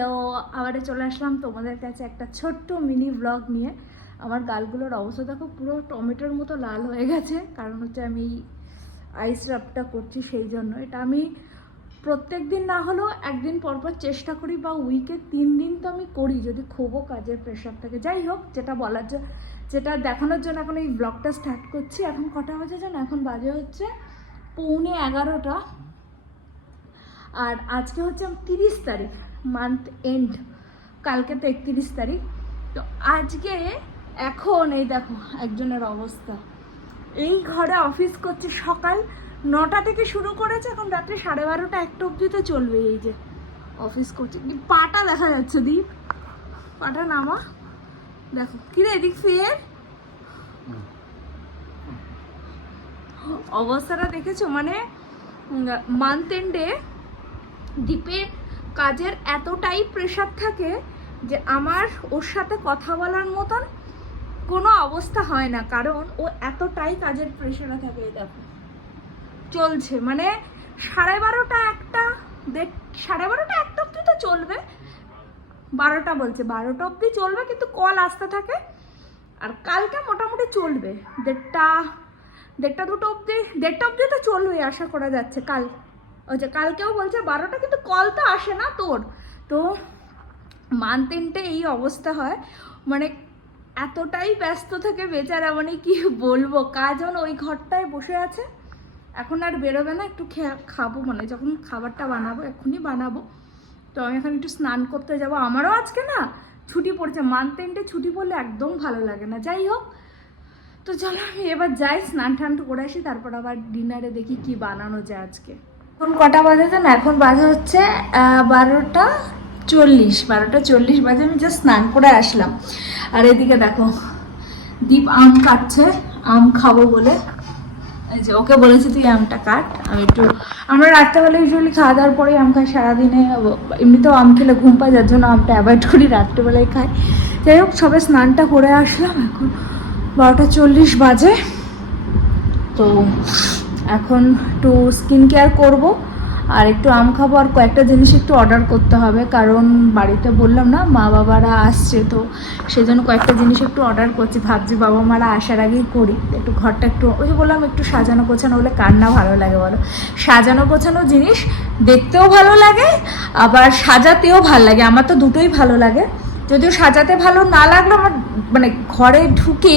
Hello, আবারও চলে আসলাম তোমাদের কাছে একটা ছোট্ট মিনি ব্লগ নিয়ে। আমার গালগুলোর অবস্থা দেখো, পুরো টমেটোর মতো লাল হয়ে গেছে, কারণ হচ্ছে আমি আইস রাবটা করছি। সেই জন্য এটা আমি প্রত্যেক দিন না হলেও একদিন পর পর চেষ্টা করি, বা উইকে 3 দিন তো আমি করি, যদি খুবও কাজের প্রেশার থাকে। যাই হোক, যেটা দেখানোর জন্য এখন এই ব্লগটা স্টার্ট করছি। এখন কটা বাজে জানো? এখন বাজে হচ্ছে 11:15। আর আজকে হচ্ছে 30 তারিখ, মান্থ এন্ড। কালকে তো 31 তারিখ। তো আজকে এখন এই দেখো একজনের অবস্থা, এই ঘরে অফিস করছে। সকাল 9টা থেকে শুরু করেছে, এখন রাত্রে 12:30 1টা অবধি তো চলবে। এই যে অফিস করছে, পাটা দেখা যাচ্ছে। দীপ, পাটা নামা, দেখো কিরে এদিক ফের অবস্থাটা দেখেছো? মানে মান্থ এন্ডে দীপের কাজের এতটাই প্রেশার থাকে যে আমার ওর সাথে কথা বলার মতন কোনো অবস্থা হয় না, কারণ ও এতটাই কাজের প্রেশারে থাকে। দেখো চলছে, মানে 12:30 1টা, 12:30 1টা অব্দি তো চলবে। 12টা বলছে, 12টা অব্দি চলবে, কিন্তু কল আসতে থাকে। আর কালকে মোটামুটি চলবে 1:30 2টো অব্দি, 1:30 অব্দি তো চলবে আশা করা যাচ্ছে। কালকেও বলছে 12টা, কিন্তু কল তো আসে না তোর। তো মান্থ এন্ডে এই অবস্থা হয়, মানে এতটাই ব্যস্ত থাকে বেচারা, মানে কি বলবো। কাজন ওই ঘরটায় বসে আছে, এখন আর বেরোবে না। একটু খাবো, মানে যখন খাবারটা বানাবো, এখনই বানাবো। তো আমি এখন একটু স্নান করতে যাব। আমারও আজকে না ছুটি পড়েছে, মান্থ এন্ডে ছুটি পড়লে একদম ভালো লাগে না। যাই হোক, তো চলো আমি এবার যাই, স্নান টান করে আসি, তারপর আবার ডিনারে দেখি কি বানানো যায় আজকে। এখন কটা বাজে জানো? এখন বাজে হচ্ছে 12:40। 12:40 বাজে, আমি জাস্ট স্নান করে আসলাম। আর এদিকে দেখো দীপ আম কাটছে, আম খাবো বলে। এই যে ওকে বলেছি তুই আমটা কাট, আমরা রাত্রেবেলা ইউজুয়ালি খাওয়া দাওয়ার পরেই আম খাই। সারাদিনে এমনিতেও আম খেলে ঘুম পায়, যার জন্য আমটা অ্যাভয়েড করি, রাত্রেবেলায় খাই। যাই হোক, সবে স্নানটা করে আসলাম, এখন 12:40 বাজে। তো এখন একটু স্কিন কেয়ার করবো, আর একটু আম খাবো, আর কয়েকটা জিনিস একটু অর্ডার করতে হবে, কারণ বাড়িতে বললাম না মা বাবারা আসছে, তো সেই জন্য কয়েকটা জিনিস একটু অর্ডার করছি। ভাবছি বাবা মারা আসার আগেই করি। একটু ঘরটা একটু, ওই যে বললাম, একটু সাজানো গোছানো হলে কার না ভালো লাগে বলো? সাজানো গোছানো জিনিস দেখতেও ভালো লাগে, আবার সাজাতেও ভালো লাগে। আমার তো দুটোই ভালো লাগে। যদিও সাজাতে ভালো না লাগলো, আমার মানে ঘরে ঢুকে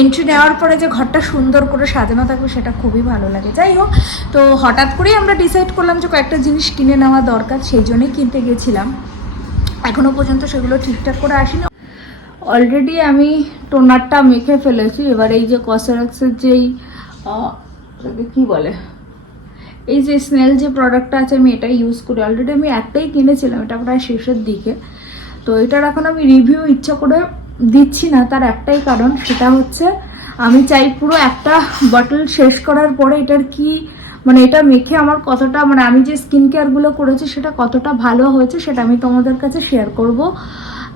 এন্ট্রি নেওয়ার পরে যে ঘরটা সুন্দর করে সাজানো থাকবে, সেটা খুবই ভালো লাগে। যাই হোক, তো হঠাৎ করেই আমরা ডিসাইড করলাম যে কয়েকটা জিনিস কিনে নেওয়া দরকার, সেই জন্যই কিনতে গেছিলাম। এখনও পর্যন্ত সেগুলো ঠিকঠাক করে আসেনি। অলরেডি আমি টোনারটা মেখে ফেলেছি। এবার এই যে কসরক্সের যেই কী বলে, এই যে স্নেল যে প্রোডাক্টটা আছে, আমি এটাই ইউজ করি। অলরেডি আমি একটাই কিনেছিলাম, এটা প্রায় শেষের দিকে। তো এটার এখন আমি রিভিউ ইচ্ছা করে দিচ্ছি না, তার একটাই কারণ, সেটা হচ্ছে আমি চাই পুরো একটা বটল শেষ করার পরে এটার কি, মানে এটা মেখে আমার কতটা, মানে আমি যে স্কিন কেয়ারগুলো করেছি সেটা কতটা ভালো হয়েছে, সেটা আমি তোমাদের কাছে শেয়ার করব।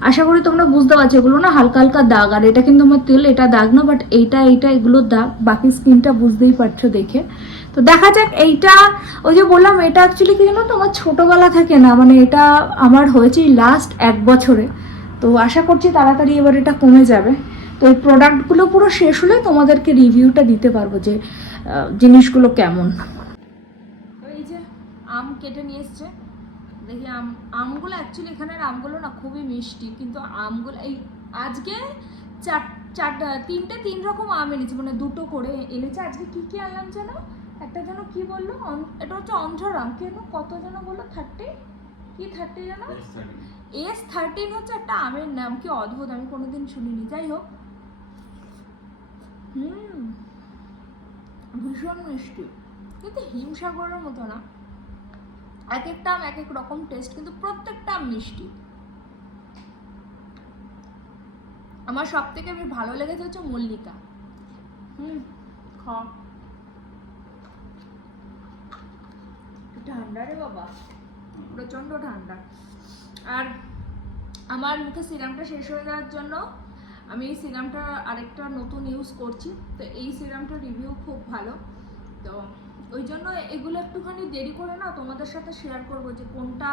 আশা করি তোমরা বুঝতে পারছো, এগুলো না হালকা হালকা দাগ, আর এটা কিন্তু আমার তেল, এটা দাগ না, বাট এইটা এগুলো দাগ। বাকি স্কিনটা বুঝতেই পারছো দেখে। তো দেখা যাক। এইটা ওই যে বললাম, এটা অ্যাকচুয়ালি কি জানো তো, আমার ছোটোবেলা থেকে না, মানে এটা আমার হয়েছে লাস্ট 1 বছরে। তো আশা করছি তাড়াতাড়ি এবার এটা কমে যাবে। তো এই প্রোডাক্টগুলো পুরো শেষ হলে তোমাদেরকে রিভিউটা দিতে পারবো যে জিনিসগুলো কেমন। এই যে আম কেটে নিয়ে এসছে, দেখি আমগুলো অ্যাকচুয়ালি এখানের আমগুলো না খুবই মিষ্টি, কিন্তু আমগুলো এই আজকে 3 রকম আম এনেছে, মানে 2টো করে এনেছে। আজকে কি আনলাম যেন, একটা যেন কি বললো, এটা হচ্ছে অন্ধ্রাম, কেন কত যেন বললো 30 যেন, S13 হচ্ছে একটা আমের নাম। কি অদ্ভুত, আমি কোনোদিন শুনিনি। যাই হোক, ভীষণ মিষ্টি, কিন্তু হিমসাগরের মতো না। এক একটা আম এক এক রকম টেস্ট, কিন্তু প্রত্যেকটা আম মিষ্টি। আমার সব থেকে বেশ ভালো লেগেছে হচ্ছে মল্লিকা। ঠান্ডা রে বাবা, প্রচন্ড ঠান্ডা। আর আমার মুখে সিরামটা শেষ হয়ে যাওয়ার জন্য আমি এই সিরামটা আরেকটা নতুন ইউজ করছি। তো এই সিরামটার রিভিউ খুব ভালো, তো ওই জন্য এগুলো একটুখানি দেরি করে না তোমাদের সাথে শেয়ার করবো যে কোনটা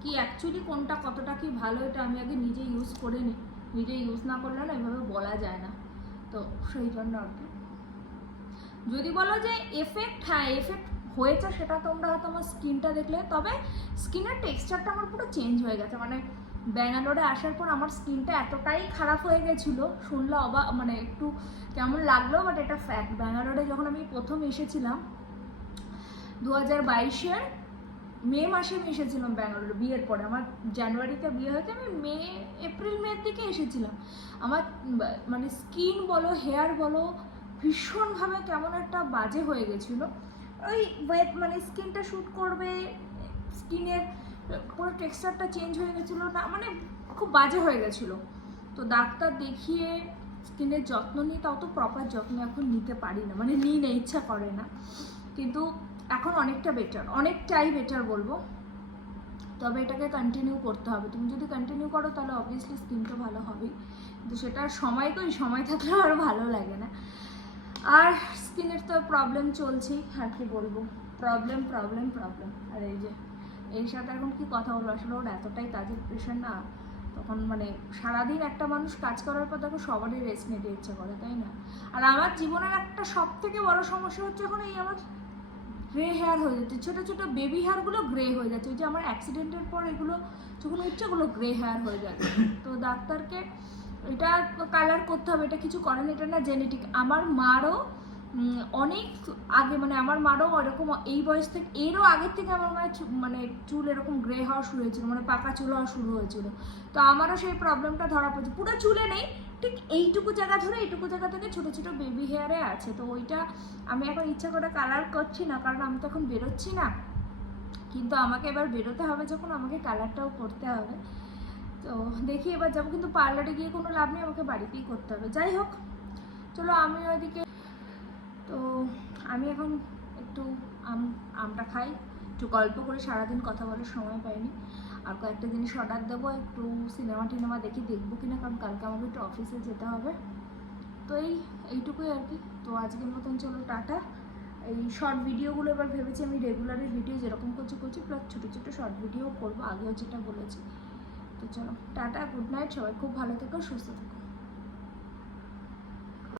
কি অ্যাকচুয়ালি কোনটা কতটা কি ভালো এটা আমি আগে নিজে ইউজ করে নিই, নিজে ইউজ না করলে না এভাবে বলা যায় না। তো সেই জন্য আর কি। যদি বলো যে এফেক্ট, হ্যাঁ এফেক্ট হয়েছে, সেটা তোমরা হয়তো আমার স্কিনটা দেখলে, তবে স্কিনের টেক্সচারটা আমার পুরো চেঞ্জ হয়ে গেছে। মানে ব্যাঙ্গালোরে আসার পর আমার স্কিনটা এতটাই খারাপ হয়ে গেছিলো, শুনলে মানে একটু কেমন লাগলো, বাট এটা ফ্যাক্ট। ব্যাঙ্গালোরে যখন আমি প্রথম এসেছিলাম 2022-এর মে মাসে আমি এসেছিলাম ব্যাঙ্গালোরে বিয়ের পরে। আমার জানুয়ারিতে বিয়ে হয়েছে, আমি এপ্রিল মের দিকে এসেছিলাম। আমার মানে স্কিন বলো হেয়ার বলো ভীষণভাবে কেমন একটা বাজে হয়ে গেছিলো। ওই মানে স্কিনটা শ্যুট করবে, স্কিনের পুরো টেক্সচারটা চেঞ্জ হয়ে গেছিলো না, মানে খুব বাজে হয়ে গেছিলো। তো ডাক্তার দেখিয়ে স্কিনের যত্ন নিয়ে, তাও তো প্রপার যত্ন এখন নিতে পারি না, মানে নিই না, ইচ্ছা করে না। কিন্তু এখন অনেকটা বেটার, অনেকটাই বেটার বলবো। তবে এটাকে কন্টিনিউ করতে হবে। তুমি যদি কন্টিনিউ করো তাহলে অবভিয়াসলি স্কিনটা ভালো হবেই, কিন্তু সেটা সময় তো, এই সময় থাকলে আর ভালো লাগে না। আর স্কিনের তো প্রবলেম চলছেই, আর কি বলবো, প্রবলেম প্রবলেম প্রবলেম। আর এই যে এর সাথে এখন কি কথা বলবো, আসলে ওর এতটাই কাজের প্রেশার না, তখন মানে সারাদিন একটা মানুষ কাজ করার পর দেখো সবারই রেস্ট নিতে ইচ্ছে করে, তাই না? আর আমার জীবনের একটা সব থেকে বড় সমস্যা হচ্ছে এখন এই আমার গ্রে হেয়ার হয়ে যাচ্ছে, ছোটো ছোটো বেবি হেয়ারগুলো গ্রে হয়ে যাচ্ছে। ওই যে আমার অ্যাক্সিডেন্টের পর এগুলো যখন হচ্ছে ওগুলো গ্রে হেয়ার হয়ে যাচ্ছে। তো ডাক্তারকে এটা কালার করতে হবে, এটা কিছু করেন, এটা না জেনেটিক। আমার মারও অনেক আগে, মানে আমার মারও এরকম এই বয়স থেকে, এরও আগের থেকে আমার মায়ের মানে চুল এরকম গ্রে হওয়া শুরু হয়েছিল, মানে পাকা চুল হওয়া শুরু হয়েছিল। তো আমারও সেই প্রবলেমটা ধরা পড়ছে, পুরো চুলে নেই, ঠিক এইটুকু জায়গা ধরে এইটুকু জায়গা থেকে ছোটো ছোটো বেবি হেয়ারে আছে। তো ওইটা আমি এখন ইচ্ছা করে কালার করছি না, কারণ আমি তো এখন বেরোচ্ছি না, কিন্তু আমাকে এবার বেরোতে হবে যখন, আমাকে কালারটাও করতে হবে। তো দেখি এবার যাবো, কিন্তু পার্লারে গিয়ে কোনো লাভ নেই, আমাকে বাড়িতেই করতে হবে। যাই হোক, চলো আমি ওইদিকে, তো আমি এখন একটু আমটা খাই, একটু গল্প করে, সারাদিন কথা বলার সময় পাইনি। আর কয়েকটা জিনিস অর্ডার দেবো, একটু সিনেমা টিনেমা দেখবো কিনা, কারণ কালকে আমাকে একটু অফিসে যেতে হবে। তো এইটুকুই আর কি। তো আজকের মতন চলো টাটা। এই শর্ট ভিডিওগুলো এবার ভেবেছি আমি রেগুলারের ভিডিও যেরকম করছি প্লাস ছোটো ছোটো শর্ট ভিডিও করবো, আগেও যেটা বলেছি। তো চলো টাটা, গুড নাইট, সবাই খুব ভালো থেকো, সুস্থ থেকো।